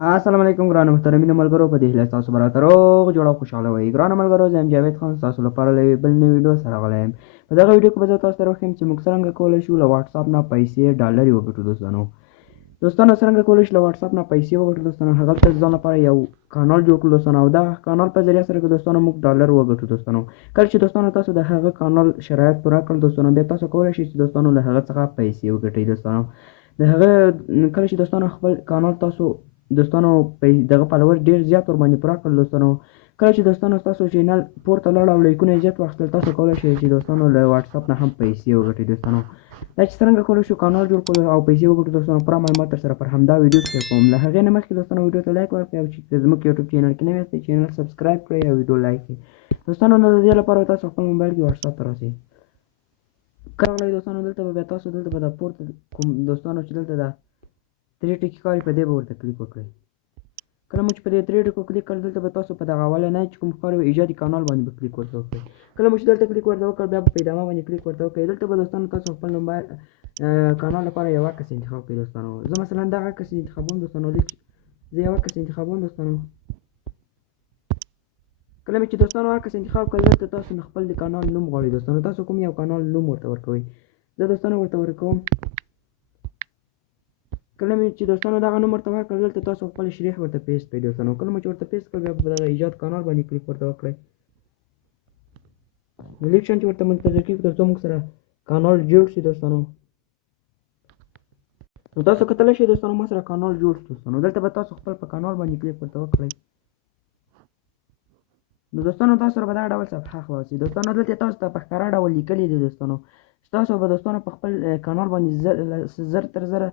السلام علیکم ګرانو محترمینو ملګرو، په دې هیله ستاسو به راته روغ جوړ او خوشحاله وئ. ګرانو ملګرو، زه یم جاوید خان، ستاسو لپاره له یوې بل نوې ویډیو سره راغلی یم. په دغه ویډیو کې به زه تاسو ته وښیم چې موږ څرنګه کولی شو له واټساپ نه پیسې ډالرې وګټو. دوستانو څرنګه کولی شو له واټساپ نه پیسې وګټو دوستانو. هغلته د ځان لپاره یو کانال جوړ کړو دوستانو، او دغه کانال په ذریعه سره دوستانو موږ ډالر وګټو دوستانو. کله چې دوستانو تاسو د هغه کانال شرایط پوره کړل دوستانو، بیا تاسو کولی شئ چې دوستانو له هغه څخه پیسې وګټئ دوستانو. د هغه کله چې دوستانو خپل کانال تاسو دوستانو دغه فالوور ډیر زیات ورباندې پوره کړل دوستانو، کله چې دوستانو تاسو چینل پورته لاړ او لایکونه یې زیات واخیستل، تاسو کولی شئ چې دوستانو له واټساپ نه هم پیسې وګټئ دوستانو. دا چې څرنګه کولی شو کانال جوړ کړو او پیسې وګټو دوستانو، پوره معلومات درسره پر همدا ویډیو کې کوم. له هغې نه مخکې دوستانو ویډیو ته لایک ورکړئ، او چې زموږ یوټیوب چینل کې نوي یاستئ چینل سبسکرایب کړئ او ویډیو لایک کړئ دوستانو. نو د دې لپاره تاسو خپل موبایل کې واټساپ ته راسئ. کله راغلی دوستانو، دلته به بیا تاسو دلته به د پورته کوم دوستانو چې دلته د درې ټکي ښکاري، په دې به ورته کلیک وکړئ. کله مو چې په دې درې ټکو کلیک کړل، دلته به تاسو په دغه اولنی چې کوم ښکاري ایجادي کانال باندې به کلیک ورته وکړئ. کله مو چې دلته کلیک ورته وکړ، بیا په ادامه باندې کلیک ورته وکړئ. دلته به دوستانو تاسو خپل موبایل کانال لپاره یو عکس انتخاب کړئ دوستانو. زه مثلا دغه عکس انتخابوم دوستانو. زه یو عکس انتخابوم دوستانو. کله مې چې دوستانو عکس انتخاب کړل، دلته تاسو خپل د کانال نوم غواړئ دوستانو. تاسو کوم یو کانال نوم ورته ورکوئ. زه دوستانو ورته ورکوم. کله مې چې دوستانو دغه نوم ورته ورکړل، دلته تاسو خپل شریح ورته پیسټ کړئ دوستانو. کله مو چې ورته پیسټ کړل، بیا په دغه ایجاد کانال باندې کلیک ورته وکړئ. لیک شان چې ورته منتظر کېږو تر څو موږ سره کانال جوړ شي دوستانو. نو تاسو کتلی شئ دوستانو، ما سره کانال جوړ شو دوستانو. دلته به تاسو خپل په کانال باندې کلیک ورته وکړئ. نو دوستانو تاسو سره به دغه ډول صفحه خلاصي دوستانو. دلته تاسو ته په ښکاره ډول لیکلي دي دوستانو، تاسو به دوستانو په خپل کانال باندې زر تر زره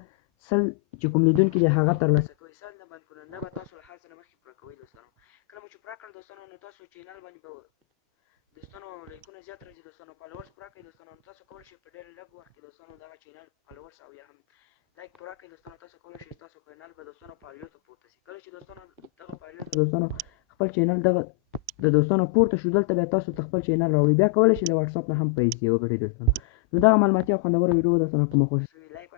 سل چې کوم لیدونکي دي هغه ترلاسه کوئ. سل نه بند کننده به تاسو له هر څه نه مخکې پوره کوئ دوستانو. کله مو چې پوره کړل دوستانو، نو تاسو چینل باندې به دوستانو لایکونه زیات راځي دوستانو. فالوورس پوره کړئ دوستانو. نو تاسو کولی شئ په ډېر لږ وخت کې دوستانو دغه چینل فالوورس او یا هم لایک پوره کړئ دوستانو. تاسو کولی شئ ستاسو چینل به دوستانو پاړیو ته پورته شي. کله چې دوستانو دغه پاړیو ته دوستانو خپل چینل دغه د دوستانو پورته شو، دلته بیا تاسو ته خپل چینل راوړئ. بیا کولی شئ له واټساپ نه هم پیسې وګټئ دوستانو. نو دغه معلوماتي او خوندوره ویډیو دوستانو کومه خوښه شوې، لایک